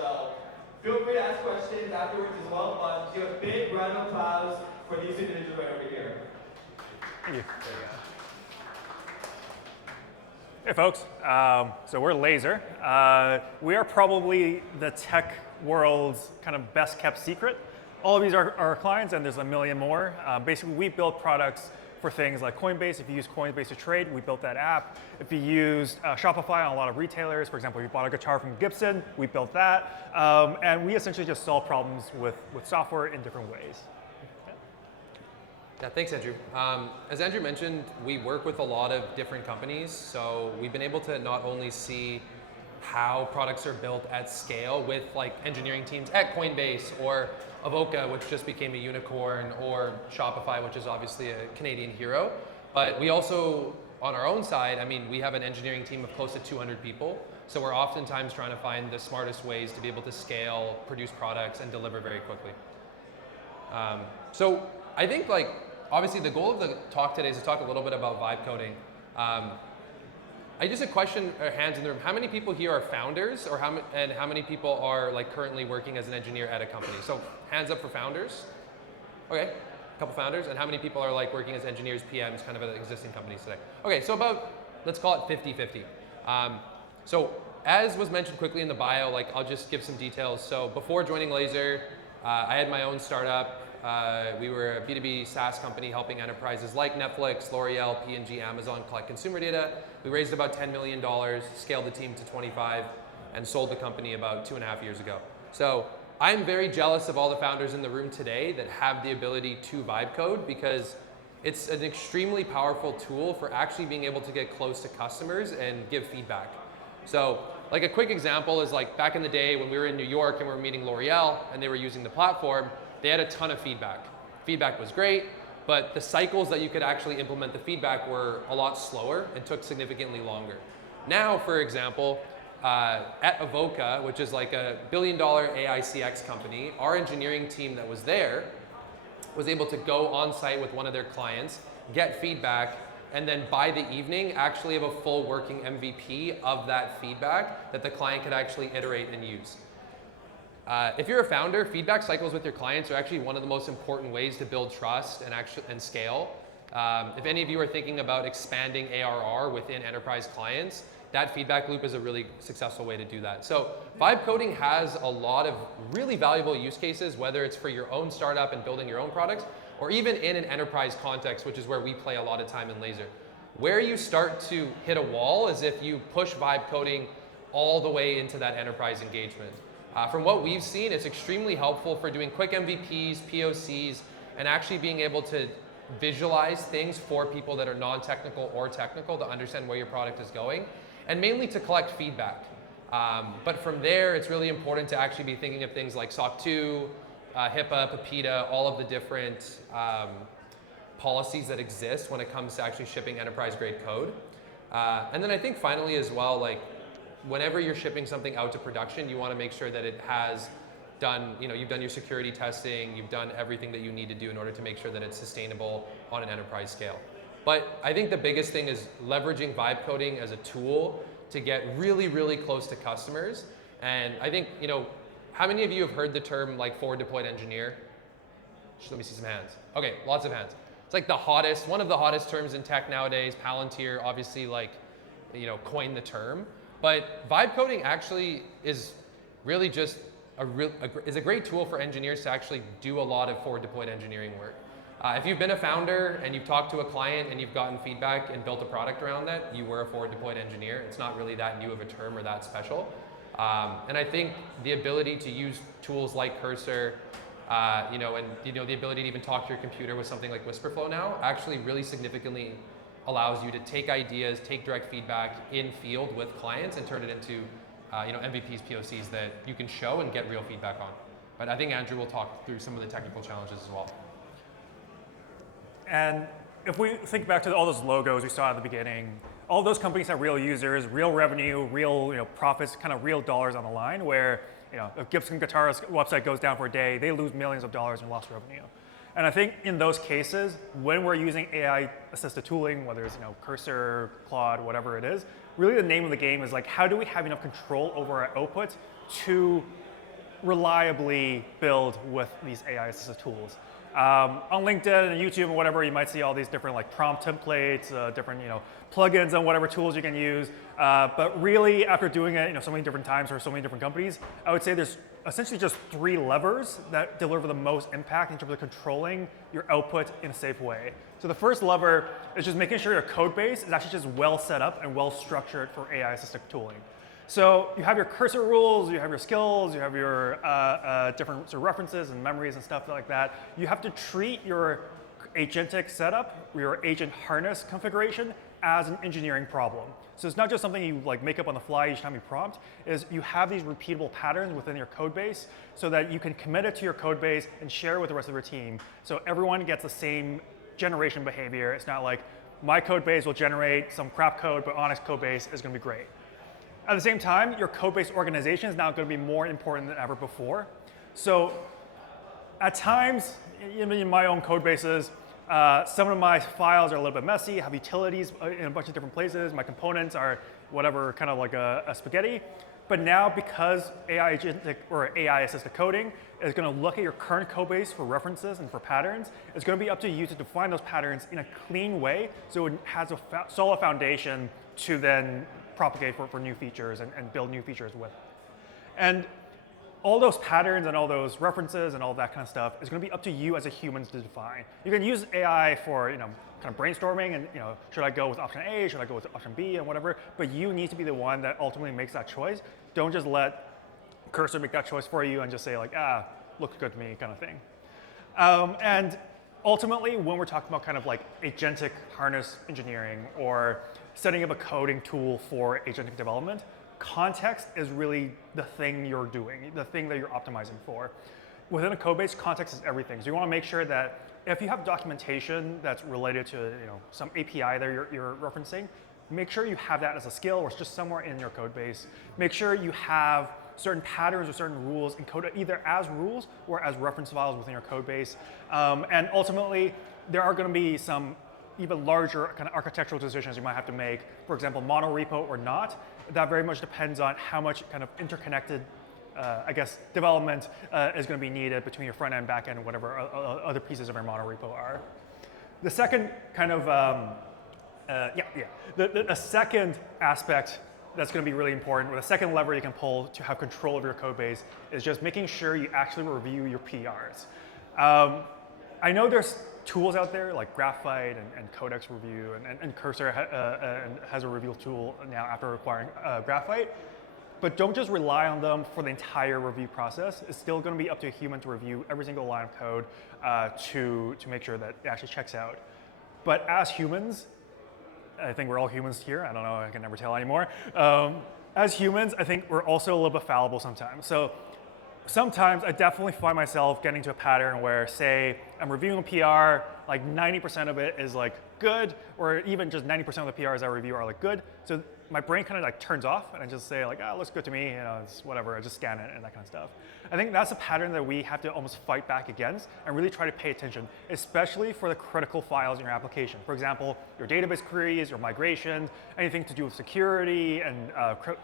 So feel free to ask questions afterwards as well, but give a big round of applause for these individuals right over here. Thank you. Hey folks, so we're Lazer. We are probably the tech world's kind of best kept secret. All of these are our clients, and there's a million more. Basically, we build products for things like Coinbase. If you use Coinbase to trade, we built that app. If you use Shopify on a lot of retailers, for example, if you bought a guitar from Gibson, we built that. And we essentially just solve problems with software in different ways. Yeah, thanks, Andrew. As Andrew mentioned, we work with a lot of different companies, so we've been able to not only see how products are built at scale with like engineering teams at Coinbase or Avoca, which just became a unicorn, or Shopify, which is obviously a Canadian hero, but we also, on our own side, I mean, we have an engineering team of close to 200 people, so we're oftentimes trying to find the smartest ways to be able to scale, produce products, and deliver very quickly. So I think like, obviously, the goal of the talk today is to talk a little bit about vibe coding. I just a question, hands in the room. How many people here are founders, or how many people are like currently working as an engineer at a company? So hands up for founders. Okay, a couple founders. And how many people are like working as engineers, PMs, kind of at existing companies today? Okay, so about, let's call it 50-50. So as was mentioned quickly in the bio, like I'll just give some details. So before joining Lazer, I had my own startup. We were a B2B SaaS company helping enterprises like Netflix, L'Oreal, P&G, Amazon collect consumer data. We raised about $10 million, scaled the team to 25, and sold the company about 2.5 years ago. So I'm very jealous of all the founders in the room today that have the ability to vibe code, because it's an extremely powerful tool for actually being able to get close to customers and give feedback. So like a quick example is like back in the day when we were in New York and we were meeting L'Oreal and they were using the platform, they had a ton of feedback. Feedback was great, but the cycles that you could actually implement the feedback were a lot slower and took significantly longer. Now, for example, at Avoca, which is like a $1 billion AI CX company, our engineering team that was there was able to go on site with one of their clients, get feedback, and then by the evening actually have a full working MVP of that feedback that the client could actually iterate and use. If you're a founder, feedback cycles with your clients are actually one of the most important ways to build trust and scale. If any of you are thinking about expanding ARR within enterprise clients, that feedback loop is a really successful way to do that. So vibe coding has a lot of really valuable use cases, whether it's for your own startup and building your own products, or even in an enterprise context, which is where we play a lot of time in Lazer. Where you start to hit a wall is if you push vibe coding all the way into that enterprise engagement. From what we've seen, it's extremely helpful for doing quick MVPs, POCs, and actually being able to visualize things for people that are non-technical or technical to understand where your product is going, and mainly to collect feedback. But from there, it's really important to actually be thinking of things like SOC 2, HIPAA, PIPEDA, all of the different policies that exist when it comes to actually shipping enterprise-grade code. And then I think finally as well, like, whenever you're shipping something out to production, you want to make sure that it has done, you've done your security testing, you've done everything that you need to do in order to make sure that it's sustainable on an enterprise scale. But I think the biggest thing is leveraging vibe coding as a tool to get really, really close to customers. And I think, how many of you have heard the term like forward deployed engineer? Just let me see some hands. Okay, lots of hands. It's like one of the hottest terms in tech nowadays. Palantir obviously coined the term. But vibe coding actually is really just is a great tool for engineers to actually do a lot of forward deployed engineering work. If you've been a founder and you've talked to a client and you've gotten feedback and built a product around that, you were a forward deployed engineer. It's not really that new of a term or that special. And I think the ability to use tools like Cursor, and the ability to even talk to your computer with something like Whisperflow now actually really significantly allows you to take ideas, take direct feedback in field with clients and turn it into MVPs, POCs that you can show and get real feedback on. But I think Andrew will talk through some of the technical challenges as well. And if we think back to all those logos we saw at the beginning, all those companies have real users, real revenue, real profits, kind of real dollars on the line, where if Gibson Guitar's website goes down for a day, they lose millions of dollars in lost revenue. And I think in those cases, when we're using AI-assisted tooling, whether it's Cursor, Claude, whatever it is, really the name of the game is like, how do we have enough control over our outputs to reliably build with these AI assisted tools. On LinkedIn and YouTube and whatever, you might see all these different like prompt templates, different plugins and whatever tools you can use. But really, after doing it so many different times for so many different companies, I would say there's essentially just 3 levers that deliver the most impact in terms of controlling your output in a safe way. So the first lever is just making sure your code base is actually just well set up and well structured for AI assisted tooling. So you have your cursor rules, you have your skills, you have your different sort of references and memories and stuff like that. You have to treat your agentic setup, your agent harness configuration as an engineering problem. So it's not just something you like make up on the fly each time you prompt, is you have these repeatable patterns within your code base so that you can commit it to your code base and share it with the rest of your team. So everyone gets the same generation behavior. It's not like my code base will generate some crap code, but Aanik's code base is gonna be great. At the same time, your code-based organization is now going to be more important than ever before. So at times, even in my own code bases, some of my files are a little bit messy, have utilities in a bunch of different places. My components are whatever, kind of like a spaghetti. But now, because AI agentic or AI assisted coding is going to look at your current code base for references and for patterns, it's going to be up to you to define those patterns in a clean way so it has a solid foundation to then propagate for new features and build new features with. And all those patterns and all those references and all that kind of stuff is going to be up to you as a human to define. You can use AI for kind of brainstorming and should I go with option A, should I go with option B and whatever, but you need to be the one that ultimately makes that choice. Don't just let Cursor make that choice for you and just say like, looks good to me kind of thing. And ultimately, when we're talking about kind of like agentic harness engineering or setting up a coding tool for agentic development, context is really the thing you're doing, the thing that you're optimizing for. Within a code base, context is everything. So you want to make sure that if you have documentation that's related to some API that you're referencing, make sure you have that as a skill or it's just somewhere in your code base. Make sure you have certain patterns or certain rules encoded either as rules or as reference files within your code base. And ultimately, there are going to be some even larger kind of architectural decisions you might have to make. For example, monorepo or not. That very much depends on how much kind of interconnected, development is going to be needed between your front end, back end, and whatever other pieces of your monorepo are. The second kind of, the second aspect that's going to be really important, or the second lever you can pull to have control of your code base is just making sure you actually review your PRs. I know there's tools out there like Graphite and Codex Review, and Cursor has a review tool now after acquiring Graphite. But don't just rely on them for the entire review process. It's still going to be up to a human to review every single line of code to make sure that it actually checks out. But as humans, I think we're all humans here. I don't know, I can never tell anymore. As humans, I think we're also a little bit fallible sometimes. So sometimes I definitely find myself getting to a pattern where, say, I'm reviewing a PR, like 90% of it is like good, or even just 90% of the PRs I review are like good. So my brain kind of like turns off and I just say like, it looks good to me, it's whatever, I just scan it and that kind of stuff. I think that's a pattern that we have to almost fight back against and really try to pay attention, especially for the critical files in your application. For example, your database queries, your migrations, anything to do with security and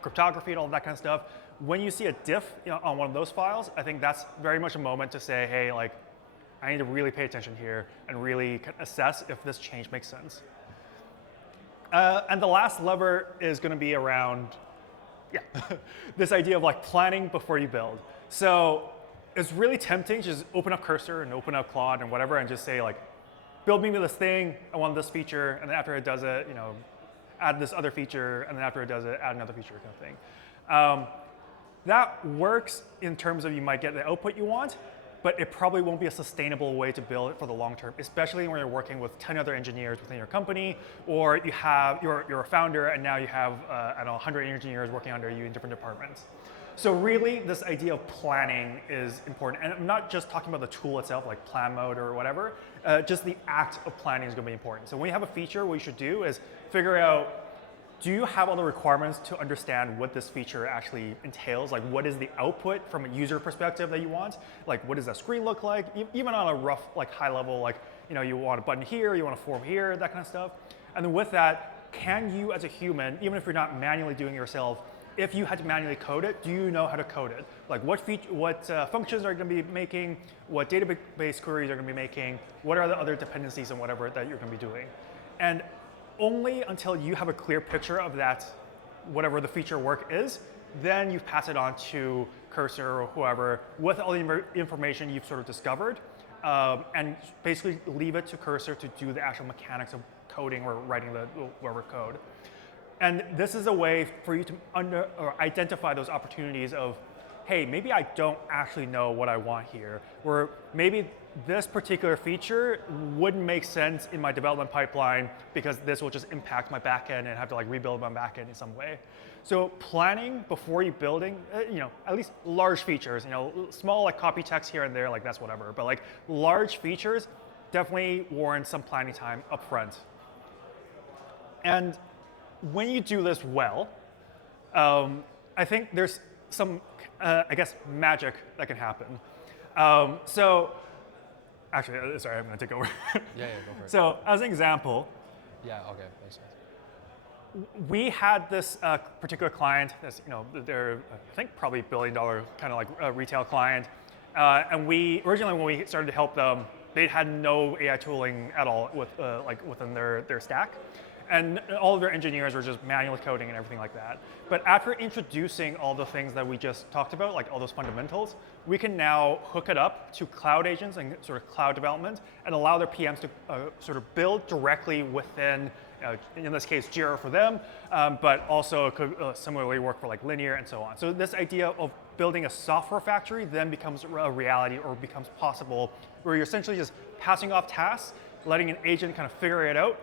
cryptography and all that kind of stuff. When you see a diff on one of those files, I think that's very much a moment to say, hey, like, I need to really pay attention here and really assess if this change makes sense. And the last lever is going to be around, this idea of like planning before you build. So it's really tempting to just open up Cursor and open up Claude and whatever and just say like, build me this thing, I want this feature, and then after it does it, add this other feature, and then after it does it, add another feature kind of thing. That works in terms of you might get the output you want, but it probably won't be a sustainable way to build it for the long term, especially when you're working with 10 other engineers within your company, or you're a founder and now you have 100 engineers working under you in different departments. So really, this idea of planning is important. And I'm not just talking about the tool itself, like plan mode or whatever, just the act of planning is going to be important. So when you have a feature, what you should do is figure out, do you have all the requirements to understand what this feature actually entails? Like, what is the output from a user perspective that you want? Like, what does that screen look like? Even on a rough, like high level, like, you want a button here, you want a form here, that kind of stuff. And then with that, can you as a human, even if you're not manually doing it yourself, if you had to manually code it, do you know how to code it? Like what functions are you going to be making? What database queries are going to be making? What are the other dependencies and whatever that you're going to be doing? And only until you have a clear picture of that, whatever the feature work is, then you pass it on to Cursor or whoever with all the information you've sort of discovered, and basically leave it to Cursor to do the actual mechanics of coding or writing the whatever code. And this is a way for you to identify those opportunities of, hey, maybe I don't actually know what I want here, or maybe this particular feature wouldn't make sense in my development pipeline because this will just impact my backend and have to like rebuild my backend in some way. So planning before you building, at least large features, small like copy text here and there, like that's whatever, but like large features definitely warrant some planning time upfront. And when you do this well, I think there's some, magic that can happen. Actually, sorry, I'm going to take over. Yeah, go for it. So as an example, yeah, okay, makes sense. We had this particular client. That's, they're I think probably $1 billion kind of like retail client, and we originally when we started to help them, they had no AI tooling at all within their stack. And all of their engineers were just manually coding and everything like that. But after introducing all the things that we just talked about, like all those fundamentals, we can now hook it up to cloud agents and sort of cloud development and allow their PMs to sort of build directly within, in this case, Jira for them, but also it could similarly work for like Linear and so on. So this idea of building a software factory then becomes a reality or becomes possible where you're essentially just passing off tasks, letting an agent kind of figure it out,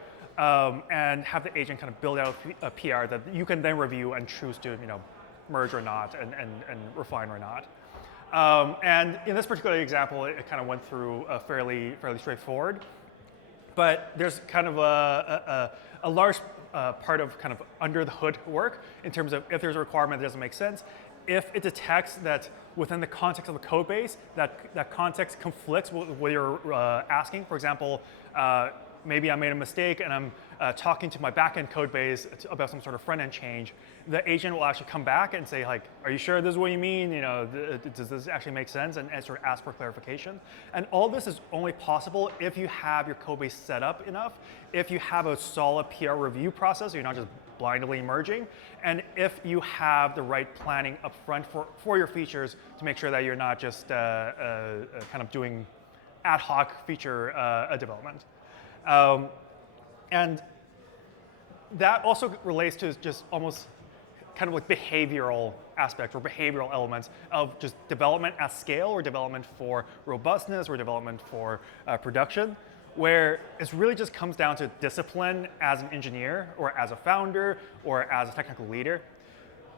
and have the agent kind of build out a PR that you can then review and choose to merge or not and refine or not. And in this particular example, it kind of went through fairly straightforward. But there's kind of a large part of kind of under the hood work in terms of if there's a requirement that doesn't make sense, if it detects that within the context of the code base, that context conflicts with what you're asking. For example, maybe I made a mistake and I'm talking to my backend code base about some sort of front end change. The agent will actually come back and say, like, are you sure this is what you mean? Does this actually make sense? And sort of ask for clarification. And all this is only possible if you have your code base set up enough, if you have a solid PR review process, so you're not just blindly merging, and if you have the right planning up front for your features to make sure that you're not just kind of doing ad hoc feature development. And that also relates to just almost kind of like behavioral aspects or behavioral elements of just development at scale or development for robustness or development for production, where it really just comes down to discipline as an engineer or as a founder or as a technical leader.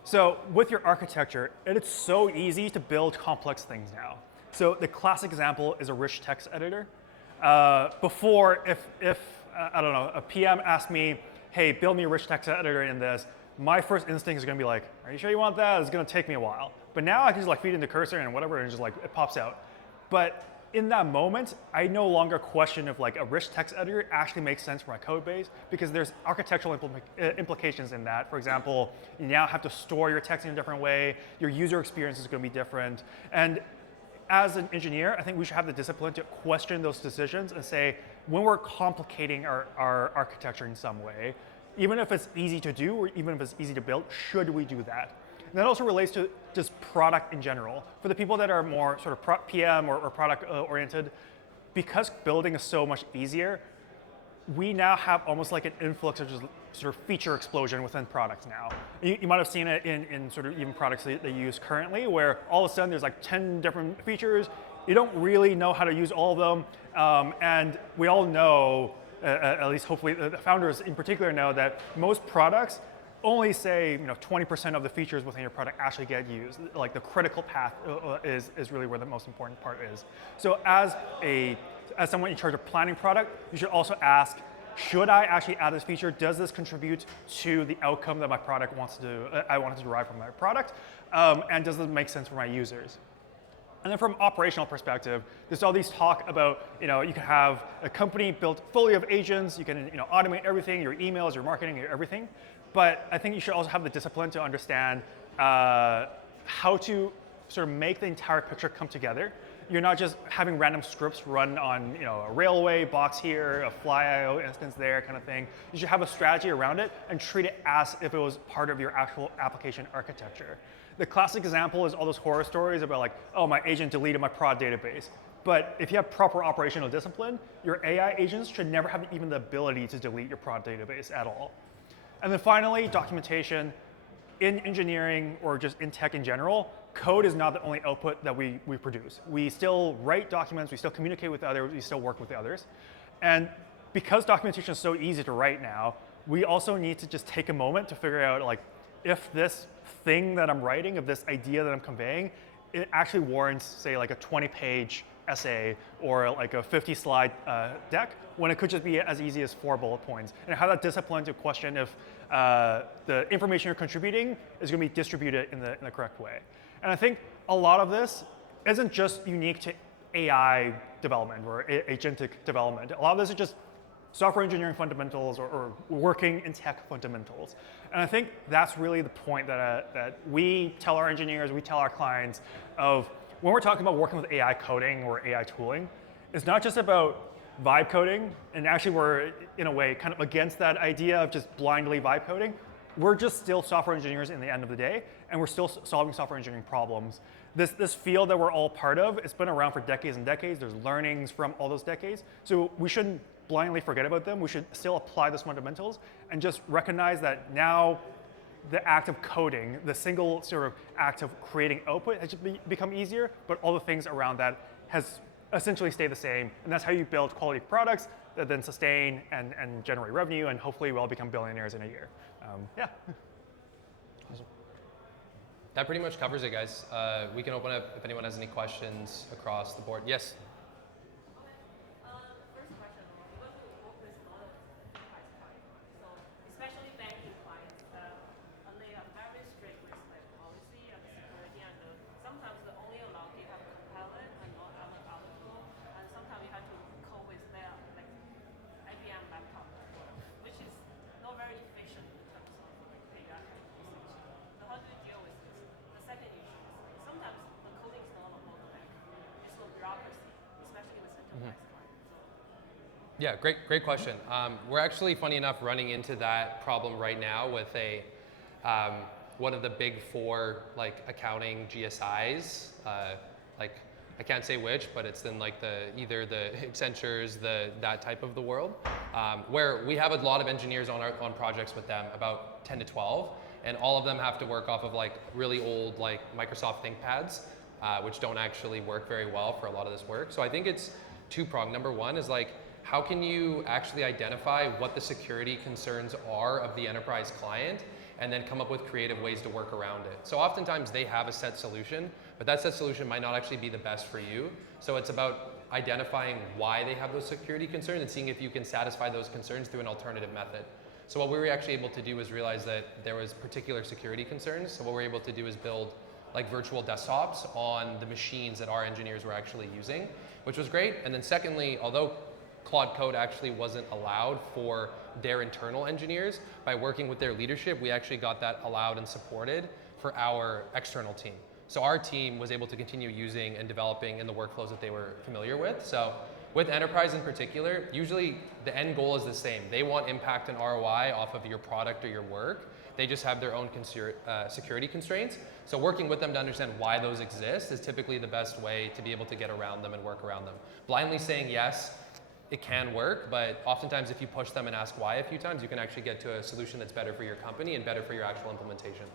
So with your architecture, it's so easy to build complex things now. So the classic example is a rich text editor. Before, if I don't know, a PM asked me, hey, build me a rich text editor in this, my first instinct is going to be like, are you sure you want that? It's going to take me a while. But now I can just like feed into Cursor and whatever, and just like it pops out. But in that moment, I no longer question if like a rich text editor actually makes sense for my code base because there's architectural implications in that. For example, you now have to store your text in a different way. Your user experience is going to be different. And as an engineer, I think we should have the discipline to question those decisions and say, when we're complicating our architecture in some way, even if it's easy to do or even if it's easy to build, should we do that? And that also relates to just product in general. For the people that are more sort of PM or product oriented, because building is so much easier, we now have almost like an influx of just sort of feature explosion within products now. You might have seen it in sort of even products that you use currently, where all of a sudden there's like 10 different features. You don't really know how to use all of them. And we all know, at least hopefully the founders in particular know that most products only say 20% of the features within your product actually get used. Like the critical path is really where the most important part is. So as someone in charge of planning product, you should also ask, should I actually add this feature? Does this contribute to the outcome that my product wants to I want to derive from my product? And does this make sense for my users? And then from an operational perspective, there's all these talk about, you can have a company built fully of agents, you can automate everything, your emails, your marketing, your everything. But I think you should also have the discipline to understand, how to sort of make the entire picture come together. You're not just having random scripts run on a railway box here, a fly.io instance there kind of thing. You should have a strategy around it and treat it as if it was part of your actual application architecture. The classic example is all those horror stories about like, oh, my agent deleted my prod database. But if you have proper operational discipline, your AI agents should never have even the ability to delete your prod database at all. And then finally, documentation. In engineering or just in tech in general, code is not the only output that we produce. We still write documents, we still communicate with others, we still work with others. And because documentation is so easy to write now, we also need to just take a moment to figure out like, if this thing that I'm writing, if this idea that I'm conveying, it actually warrants, say, like a 20-page essay or like a 50-slide deck, when it could just be as easy as 4 bullet points. And have that discipline to question if the information you're contributing is going to be distributed in the correct way. And I think a lot of this isn't just unique to AI development or agentic development. A lot of this is just software engineering fundamentals or working in tech fundamentals. And I think that's really the point that we tell our engineers, we tell our clients of when we're talking about working with AI coding or AI tooling, it's not just about vibe coding, and actually we're, in a way, kind of against that idea of just blindly vibe coding. We're just still software engineers in the end of the day, and we're still solving software engineering problems. This field that we're all part of, it's been around for decades and decades. There's learnings from all those decades. So we shouldn't blindly forget about them. We should still apply those fundamentals and just recognize that now the act of coding, the single sort of act of creating output has just become easier, but all the things around that has essentially stayed the same. And that's how you build quality products that then sustain and generate revenue, and hopefully we'll become billionaires in a year. Yeah. Awesome. That pretty much covers it, guys. We can open up if anyone has any questions across the board. Yes? Yeah, great question. We're actually, funny enough, running into that problem right now with one of the big 4 like accounting GSIs. Like I can't say which, but it's in like either the Accentures, that type of the world, where we have a lot of engineers on projects with them, about 10 to 12, and all of them have to work off of like really old like Microsoft ThinkPads, which don't actually work very well for a lot of this work. So I think it's 2-pronged. Number one is like, how can you actually identify what the security concerns are of the enterprise client and then come up with creative ways to work around it? So oftentimes they have a set solution, but that set solution might not actually be the best for you. So it's about identifying why they have those security concerns and seeing if you can satisfy those concerns through an alternative method. So what we were actually able to do was realize that there was particular security concerns. So what we're able to do is build like virtual desktops on the machines that our engineers were actually using, which was great. And then secondly, although Claude Code actually wasn't allowed for their internal engineers, by working with their leadership, we actually got that allowed and supported for our external team. So our team was able to continue using and developing in the workflows that they were familiar with. So with enterprise in particular, usually the end goal is the same. They want impact and ROI off of your product or your work. They just have their own security constraints. So working with them to understand why those exist is typically the best way to be able to get around them and work around them. Blindly saying yes, it can work, but oftentimes if you push them and ask why a few times, you can actually get to a solution that's better for your company and better for your actual implementation.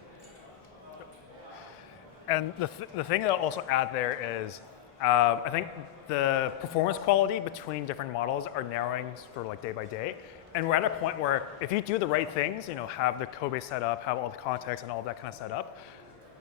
And the thing that I'll also add there is, I think the performance quality between different models are narrowing sort of like day by day. And we're at a point where if you do the right things, have the code base set up, have all the context and all of that kind of set up,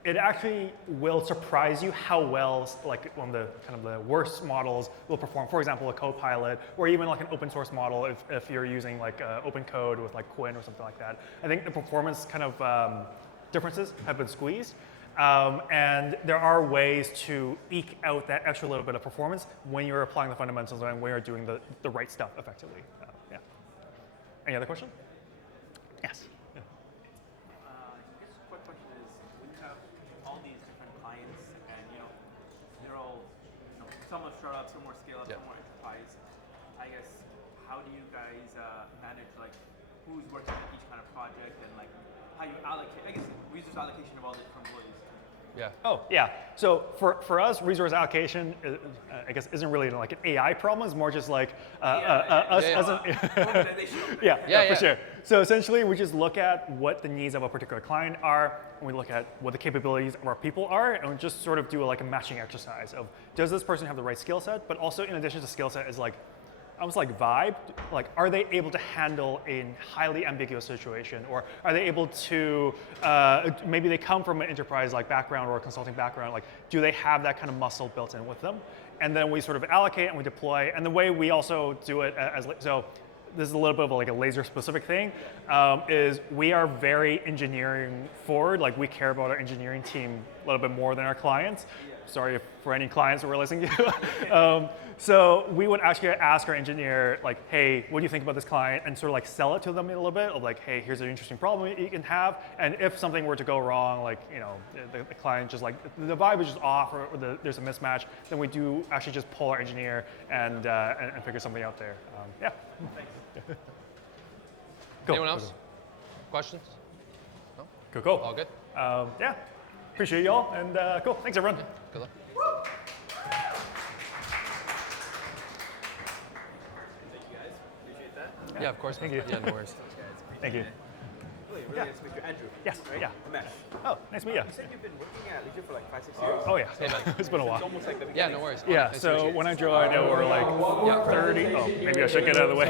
it actually will surprise you how well like one of the kind of the worst models will perform. For example, a Copilot, or even like an open source model if you're using like open code with like Quinn or something like that. I think the performance kind of differences have been squeezed. And there are ways to eke out that extra little bit of performance when you're applying the fundamentals and when you're doing the right stuff effectively. Yeah. Any other question? Yes. I guess a quick question is, when you have some are startups, some more scale up, Yeah. some more enterprise. I guess, how do you guys manage like who's working on each kind of project and like how you allocate? I guess resource allocation of all the different employees. Yeah. Oh, yeah. So for us, resource allocation, I guess, isn't really like an AI problem. It's more just like us Yeah, as Organization. yeah, Yeah. for sure. So essentially, we just look at what the needs of a particular client are, and we look at what the capabilities of our people are, and we just sort of do like a matching exercise of, does this person have the right skill set? But also, in addition to skill set, is like, almost like vibe, like are they able to handle a highly ambiguous situation, or are they able to, maybe they come from an enterprise like background or a consulting background, like do they have that kind of muscle built in with them? And then we sort of allocate and we deploy, and the way we also do it so this is a little bit of like a Lazer specific thing, is we are very engineering forward, like we care about our engineering team a little bit more than our clients. Sorry for any clients that we're listening to. So we would actually ask our engineer, like, hey, what do you think about this client? And sort of like sell it to them a little bit of like, hey, here's an interesting problem you can have. And if something were to go wrong, like, you know, the client just like, the vibe is just off or there's a mismatch, then we do actually just pull our engineer and figure something out there. Yeah. Cool. Anyone else? Questions? No? Cool. All good? Yeah. Appreciate y'all, and cool. Thanks, everyone. Good luck. Thank you guys. Appreciate that. Yeah, of course. Thank you. Yeah, no worries. Thank you. Really, Yeah. nice to meet you, Andrew. Yes, Right? yeah. Amesh. Oh, nice to meet you. You said you've been working at Legion for like 5-6 years. Oh, yeah. Hey, man. It's been a It's while. almost like the Yeah, beginning. no worries. Yeah, Nice to meet so you. when I joined, we were like 30. Oh, maybe I should get out of the way.